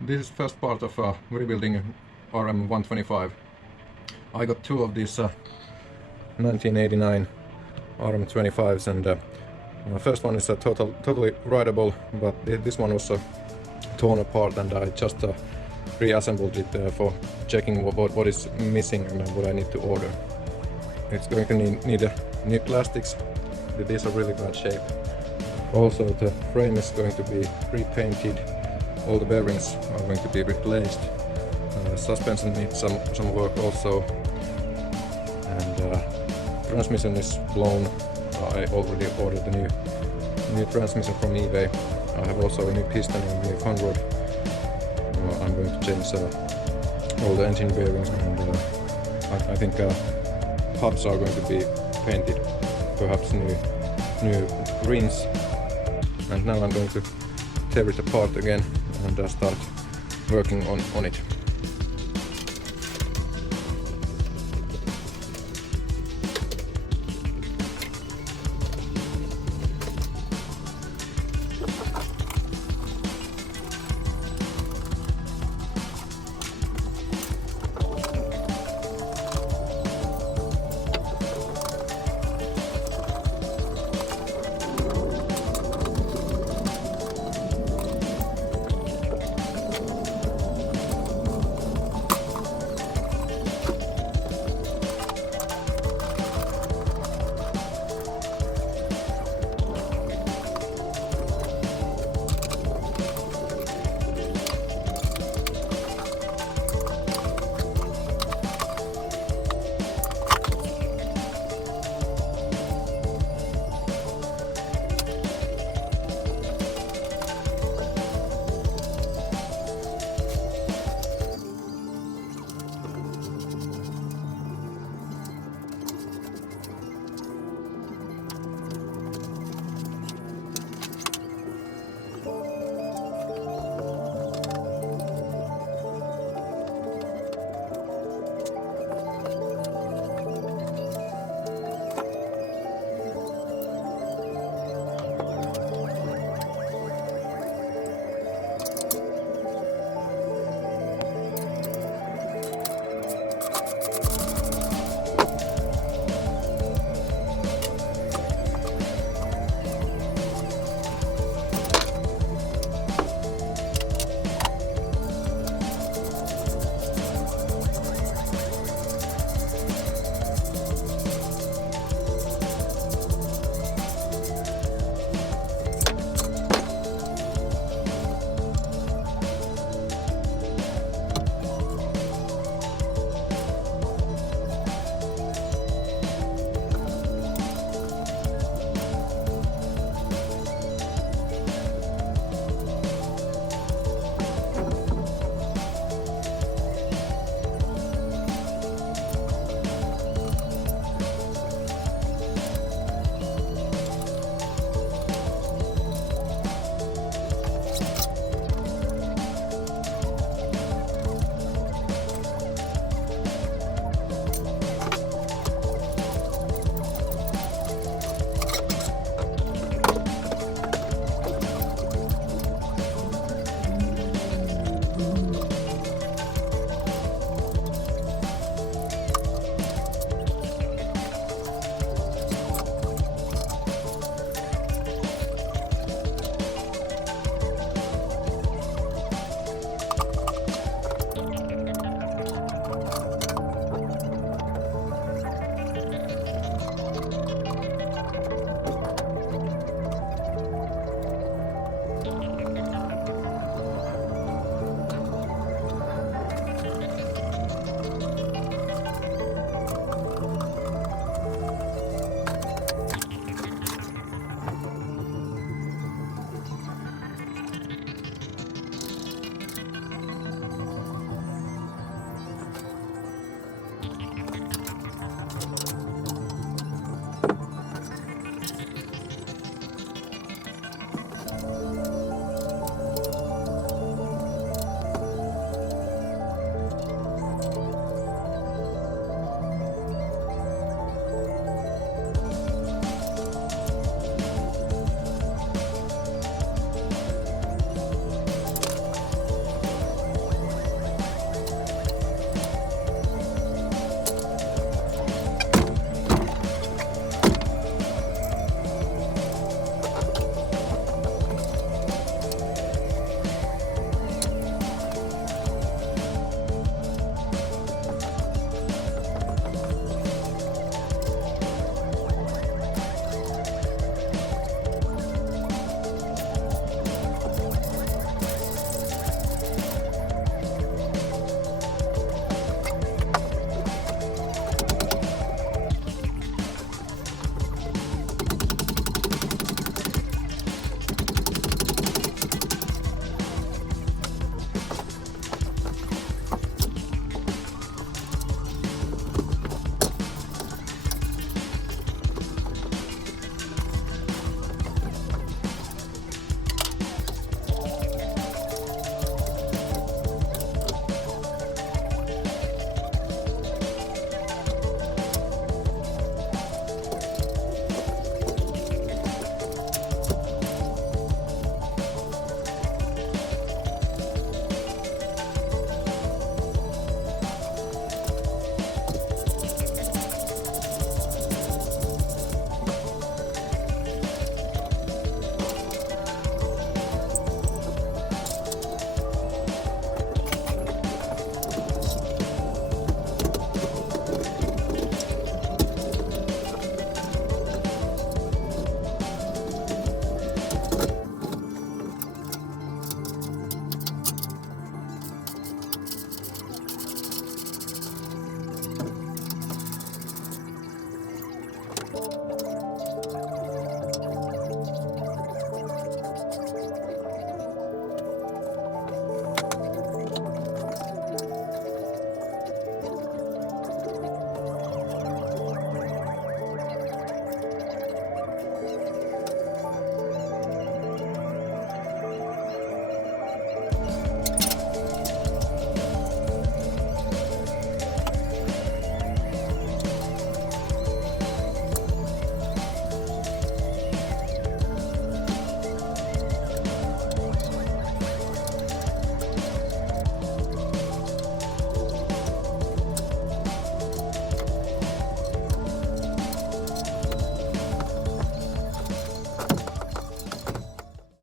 This is first part of rebuilding RM125. I got two of these 1989 RM25s, and first one is totally rideable, but this one was torn apart, and I just reassembled it for checking what is missing and what I need to order. It's going to need new plastics. These are really bad shape. Also, the frame is going to be repainted. All the bearings are going to be replaced. Suspension needs some work also, and transmission is blown. I already ordered the new transmission from eBay. I have also a new piston and a new fan rod. I'm going to change all the engine bearings, and I think hubs are going to be painted, perhaps new rings. And now I'm going to tear it apart again and start working on it.